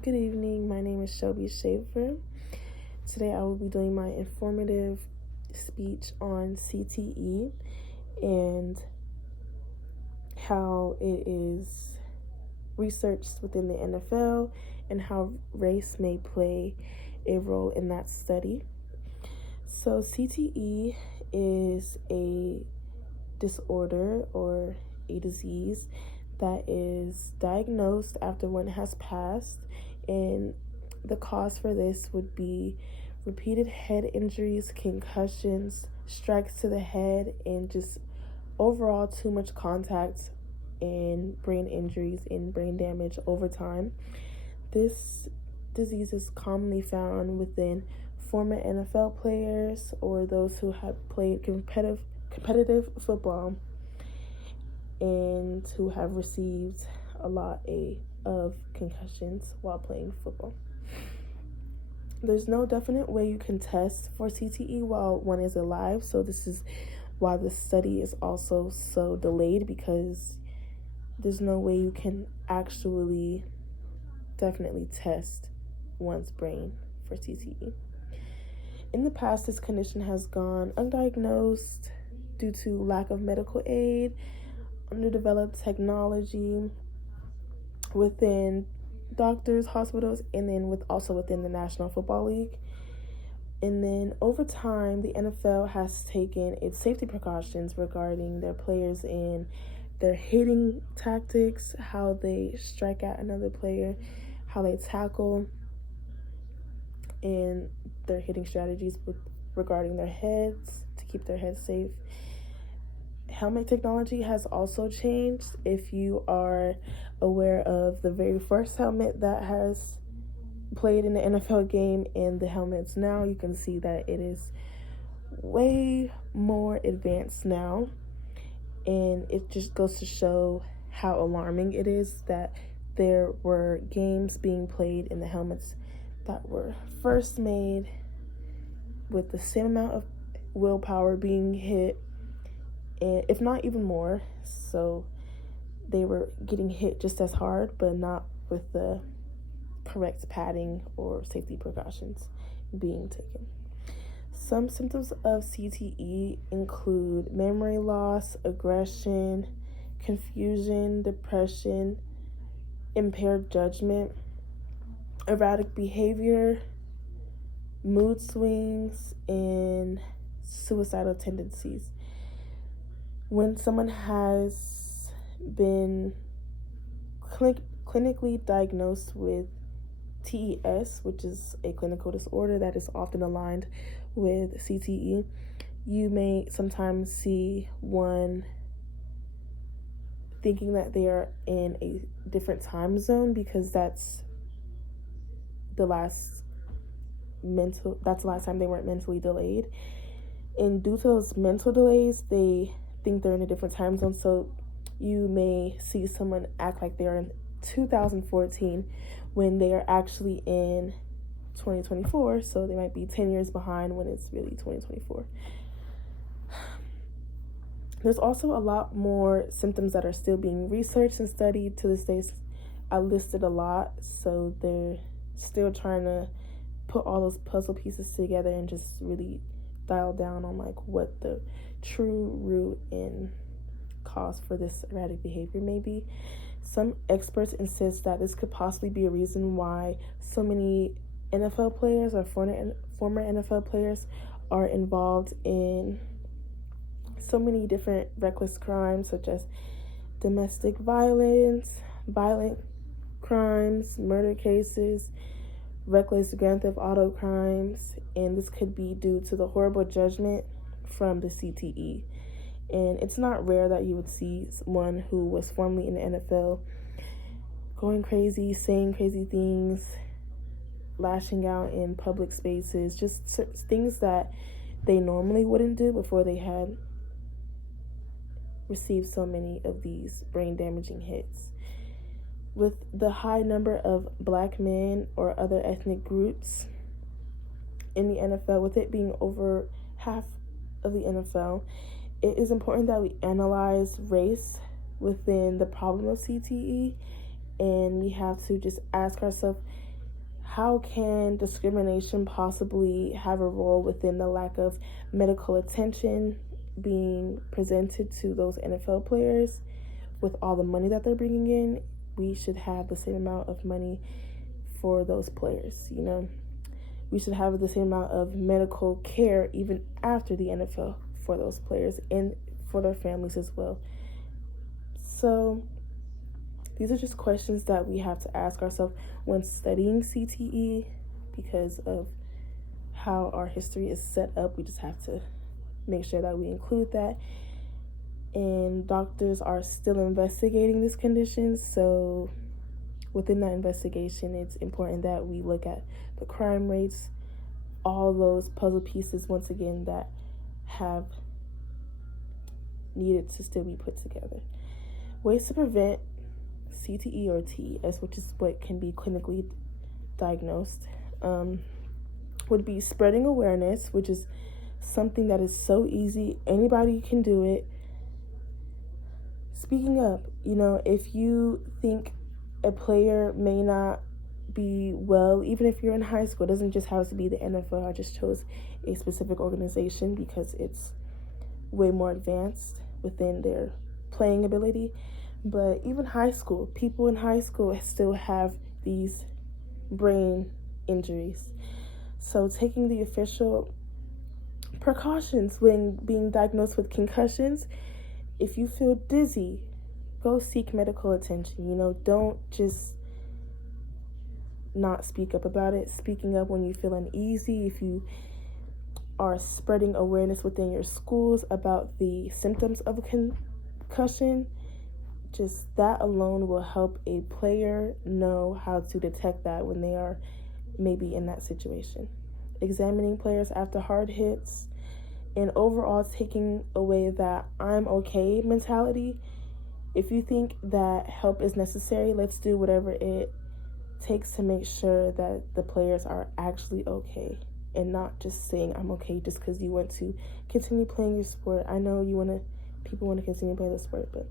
Good evening. My name is Shelby Shaver. Today I will be doing my informative speech on CTE and how it is researched within the NFL and how race may play a role in that study. So, CTE is a disorder or a disease that is diagnosed after one has passed, and the cause for this would be repeated head injuries, concussions, strikes to the head, and just overall too much contact and brain injuries and brain damage over time. This disease is commonly found within former NFL players or those who have played competitive football and who have received a lot of concussions while playing football. There's no definite way you can test for CTE while one is alive, so this is why the study is also so delayed, because there's no way you can actually definitely test one's brain for CTE. In the past, this condition has gone undiagnosed due to lack of medical aid, underdeveloped technology within doctors, hospitals, and then also within the National Football League. And then over time, the NFL has taken its safety precautions regarding their players and their hitting tactics, how they strike at another player, how they tackle, and their hitting strategies regarding their heads to keep their heads safe. Helmet technology has also changed. If you are aware of the very first helmet that has played in the NFL game and the helmets now, you can see that it is way more advanced now. And it just goes to show how alarming it is that there were games being played in the helmets that were first made with the same amount of willpower being hit, and if not even more. So they were getting hit just as hard, but not with the correct padding or safety precautions being taken. Some symptoms of CTE include memory loss, aggression, confusion, depression, impaired judgment, erratic behavior, mood swings, and suicidal tendencies. When someone has been clinically diagnosed with TES, which is a clinical disorder that is often aligned with CTE, you may sometimes see one thinking that they are in a different time zone because that's the last time they weren't mentally delayed. And due to those mental delays, they think they're in a different time zone. So you may see someone act like they're in 2014 when they are actually in 2024. So they might be 10 years behind when it's really 2024. There's also a lot more symptoms that are still being researched and studied to this day. I listed a lot, so they're still trying to put all those puzzle pieces together and just really dial down on like what the true root and cause for this erratic behavior may be. Some experts insist that this could possibly be a reason why so many NFL players or former NFL players are involved in so many different reckless crimes, such as domestic violence, violent crimes, murder cases, reckless Grand Theft Auto crimes, and this could be due to the horrible judgment from the CTE. And it's not rare that you would see someone who was formerly in the NFL going crazy, saying crazy things, lashing out in public spaces, just things that they normally wouldn't do before they had received so many of these brain damaging hits. With the high number of black men or other ethnic groups in the NFL, with it being over half of the NFL, it is important that we analyze race within the problem of CTE And we have to just ask ourselves, how can discrimination possibly have a role within the lack of medical attention being presented to those NFL players? With all the money that they're bringing in, we should have the same amount of money for those players, you know? We should have the same amount of medical care even after the NFL for those players and for their families as well. So these are just questions that we have to ask ourselves when studying CTE because of how our history is set up. We just have to make sure that we include that. And doctors are still investigating this condition, so within that investigation, it's important that we look at the crime rates, all those puzzle pieces, once again, that have needed to still be put together. Ways to prevent CTE or TES, which is what can be clinically diagnosed, would be spreading awareness, which is something that is so easy. Anybody can do it. Speaking up, you know, if you think a player may not be well, even if you're in high school, it doesn't just have to be the NFL. I just chose a specific organization because it's way more advanced within their playing ability. But even high school, people in high school still have these brain injuries. So taking the official precautions when being diagnosed with concussions. If you feel dizzy, go seek medical attention. You know, don't just not speak up about it. Speaking up when you feel uneasy, if you are spreading awareness within your schools about the symptoms of a concussion, just that alone will help a player know how to detect that when they are maybe in that situation. Examining players after hard hits, and overall taking away that I'm okay mentality. If you think that help is necessary, let's do whatever it takes to make sure that the players are actually okay and not just saying I'm okay just because you want to continue playing your sport. I know people want to continue playing the sport, but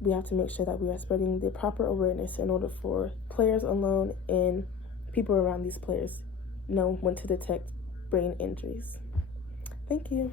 we have to make sure that we are spreading the proper awareness in order for players alone and people around these players know when to detect brain injuries. Thank you.